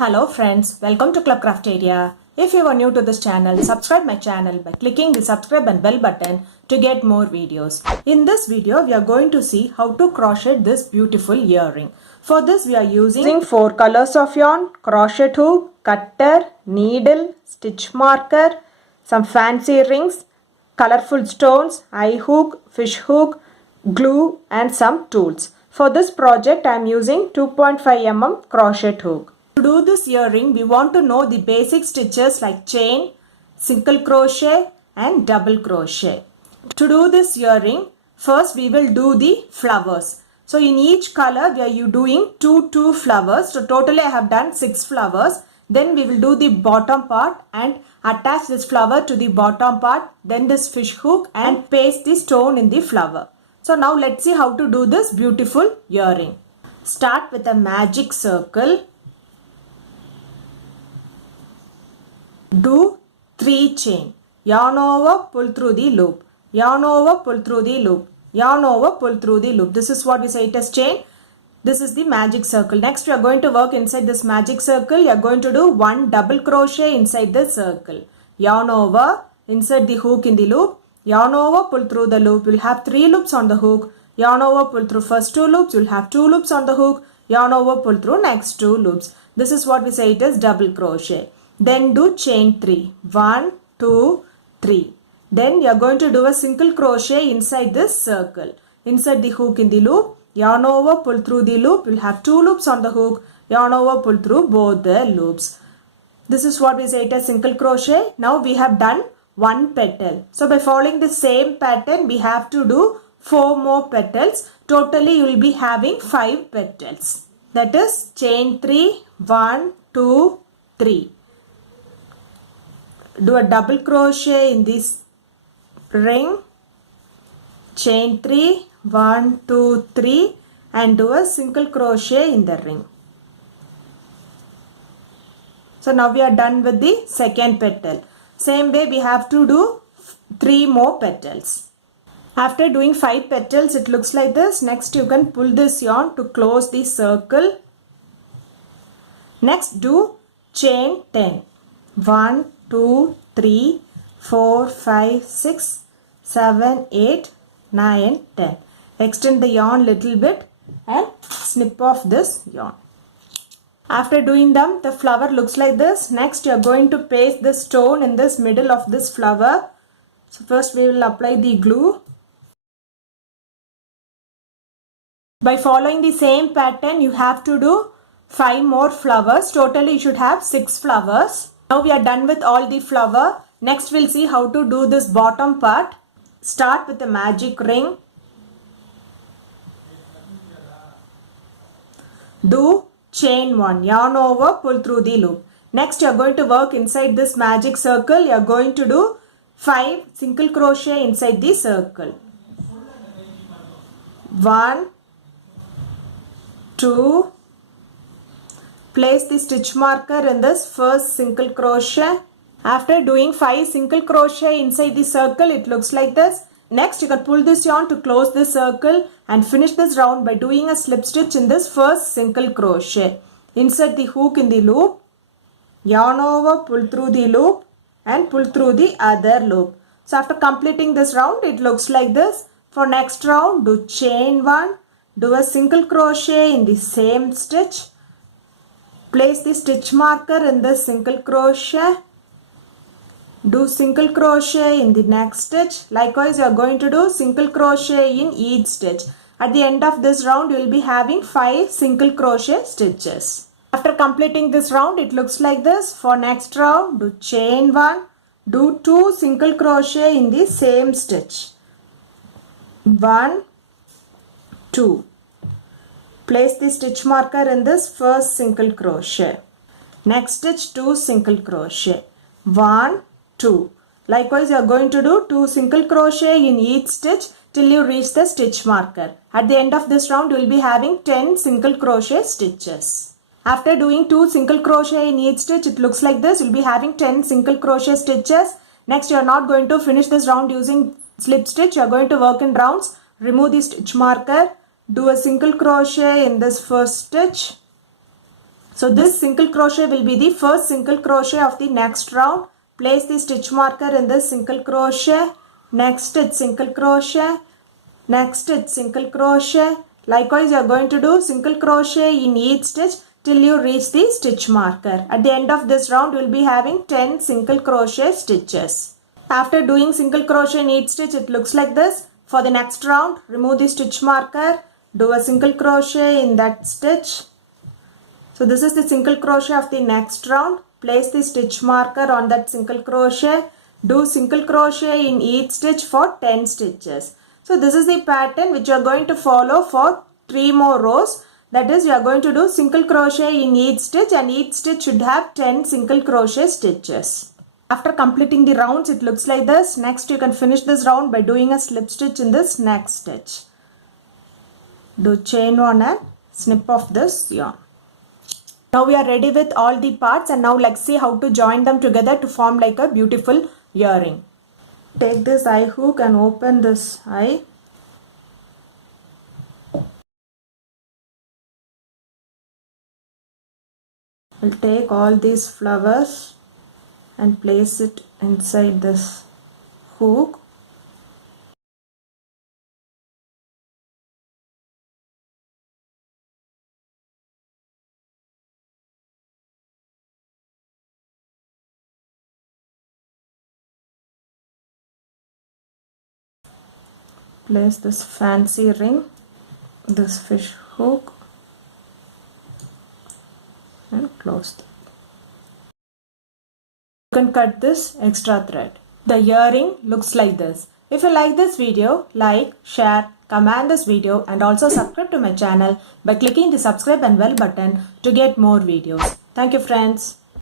Hello friends, welcome to Club Crafteria. If you are new to this channel, subscribe my channel by clicking the subscribe and bell button to get more videos. In this video, we are going to see how to crochet this beautiful earring. For this, we are using 4 colors of yarn, crochet hook, cutter, needle, stitch marker, some fancy rings, colorful stones, eye hook, fish hook, glue and some tools. For this project, I am using 2.5 mm crochet hook. To do this earring, we want to know the basic stitches like chain, single crochet and double crochet. To do this earring, first we will do the flowers. So in each color we are doing two flowers. So totally I have done 6 flowers. Then we will do the bottom part and attach this flower to the bottom part. Then this fish hook and paste the stone in the flower. So now let's see how to do this beautiful earring. Start with a magic circle. Do 3 chain. Yarn over, pull through the loop. Yarn over, pull through the loop. Yarn over, pull through the loop. This is what we say it as chain. This is the magic circle. Next we are going to work inside this magic circle. You are going to do 1 double crochet inside the circle. Yarn over, insert the hook in the loop. Yarn over, pull through the loop. You will have 3 loops on the hook. Yarn over, pull through first 2 loops. You will have 2 loops on the hook. Yarn over, pull through next 2 loops. This is what we say it as double crochet. Then do chain 3. 1, 2, 3. Then you are going to do a single crochet inside this circle. Insert the hook in the loop. Yarn over, pull through the loop. You will have 2 loops on the hook. Yarn over, pull through both the loops. This is what we say it as single crochet. Now we have done 1 petal. So by following the same pattern, we have to do 4 more petals. Totally you will be having 5 petals. That is chain 3, 1, 2, 3. Do a double crochet in this ring, chain 3, 1, 2, 3 and do a single crochet in the ring. So now we are done with the second petal. Same way we have to do 3 more petals. After doing 5 petals it looks like this. Next you can pull this yarn to close the circle. Next do chain 10. 1, 2, 3, 4, 5, 6, 7, 8, 9, 10. Extend the yarn little bit and snip off this yarn. After doing them, the flower looks like this. Next you are going to paste the stone in this middle of this flower. So first we will apply the glue. By following the same pattern, you have to do 5 more flowers. Totally you should have 6 flowers. Now we are done with all the flower. Next we'll see how to do this bottom part. Start with the magic ring. Do chain 1. Yarn over, pull through the loop. Next you are going to work inside this magic circle. You are going to do 5 single crochet inside the circle. 1, 2, place the stitch marker in this first single crochet. After doing 5 single crochet inside the circle, it looks like this. Next you can pull this yarn to close this circle and finish this round by doing a slip stitch in this first single crochet. Insert the hook in the loop, yarn over, pull through the loop and pull through the other loop. So after completing this round, it looks like this. For next round, do chain 1, do a single crochet in the same stitch. Place the stitch marker in the single crochet. Do single crochet in the next stitch. Likewise, you are going to do single crochet in each stitch. At the end of this round, you will be having 5 single crochet stitches. After completing this round, it looks like this. For next round, do chain 1. Do 2 single crochet in the same stitch. 1, 2. Place the stitch marker in this first single crochet. Next stitch 2 single crochet. 1, 2. Likewise you are going to do 2 single crochet in each stitch till you reach the stitch marker. At the end of this round you will be having 10 single crochet stitches. After doing 2 single crochet in each stitch, it looks like this. You will be having 10 single crochet stitches. Next you are not going to finish this round using slip stitch. You are going to work in rounds. Remove the stitch marker. Do a single crochet in this first stitch. So this single crochet will be the first single crochet of the next round. Place the stitch marker in this single crochet. Next stitch single crochet. Next stitch single crochet. Likewise, you are going to do single crochet in each stitch till you reach the stitch marker. At the end of this round, you will be having 10 single crochet stitches. After doing single crochet in each stitch, it looks like this. For the next round, remove the stitch marker. Do a single crochet in that stitch. So this is the single crochet of the next round. Place the stitch marker on that single crochet. Do single crochet in each stitch for 10 stitches. So this is the pattern which you are going to follow for 3 more rows. That is, you are going to do single crochet in each stitch and each stitch should have 10 single crochet stitches. After completing the rounds, it looks like this. Next, you can finish this round by doing a slip stitch in this next stitch. Do chain 1 and snip off this yarn. Now we are ready with all the parts, and now let's see how to join them together to form like a beautiful earring. Take this eye hook and open this eye. We'll take all these flowers and place it inside this hook. Place this fancy ring, this fish hook, and close it. You can cut this extra thread. The earring looks like this. If you like this video, like, share, comment this video and also subscribe to my channel by clicking the subscribe and bell button to get more videos. Thank you friends.